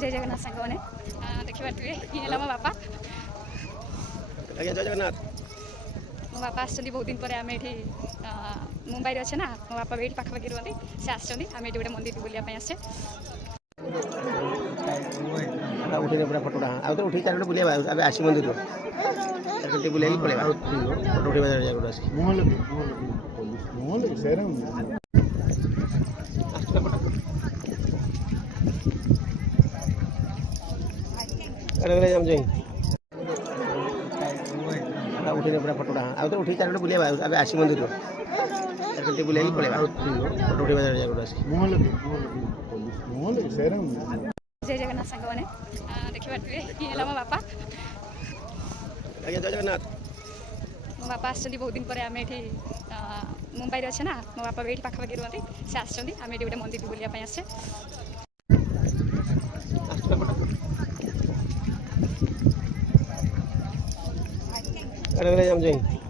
जय जगन्नाथ सांग मैंने देखी पारे ये मो बापा जय जगन्नाथ मो बापा आसछन्ति बहुत दिन पर आम ये मुंबई अच्छे ना मो बापा भी पाखापाखि रुहति से आसछन्ति आम ये गोटे मंदिर बुलाया आसे उठे पूरा फटोटा आउ तो उठी चार बुलेबा अब आसी मंदिर बुले पड़ेगा फोटो उठे जगह आसी उठे पूरा फटोटा आउ तो उठी चार बुलेबा अब आसी मंदिर बुले पड़ेगा फोटो उठे जगह आसी जय जगन्नाथ सांग मैंने देखी पारे ये मो बापा जय जगन्नाथ मो बापा आसछन्ति बहुत दिन पर आम ये मुंबई अच्छे ना मो बापा भी पाखापाखि रुहति से आसछन्ति आम ये गोटे मंदिर बुलाया आसे जय